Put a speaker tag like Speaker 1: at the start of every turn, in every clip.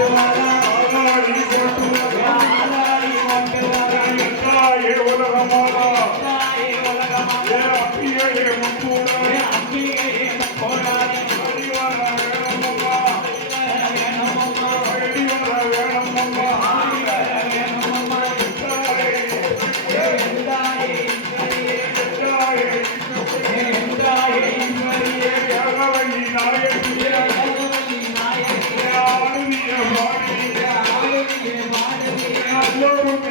Speaker 1: Thank you.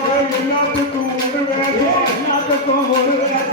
Speaker 1: not the door, not the door,